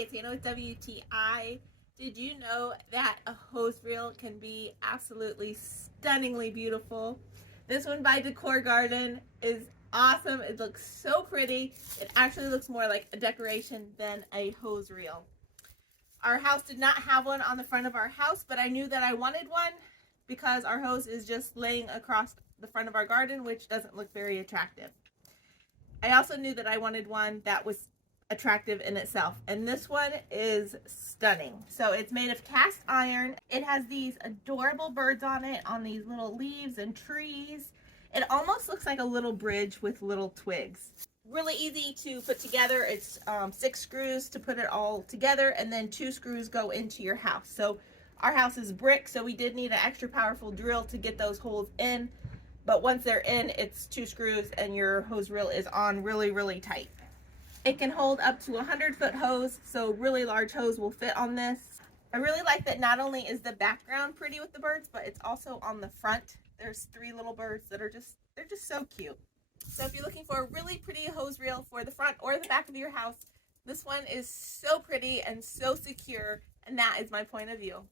it's Anna with WTI. Did you know that a hose reel can be absolutely stunningly beautiful? This one by DecorGarden is awesome. It looks so pretty. It actually looks more like a decoration than a hose reel. Our house did not have one on the front of our house, but I knew that I wanted one because our hose is just laying across the front of our garden, which doesn't look very attractive. I also knew that I wanted one that was attractive in itself, and this one is stunning. So it's made of cast iron. It has these adorable birds on it, on these little leaves and trees. It almost looks like a little bridge with little twigs. Really easy to put together. It's 6 screws to put it all together, and then 2 screws go into your house. So our house is brick, so we did need an extra powerful drill to get those holes in, but once they're in, it's 2 screws and your hose reel is on really tight. It can hold up to 100-foot hose, so really large hose will fit on this. I really like that not only is the background pretty with the birds, but it's also on the front. There's 3 little birds that are they're just so cute. So if you're looking for a really pretty hose reel for the front or the back of your house, this one is so pretty and so secure, and that is my point of view.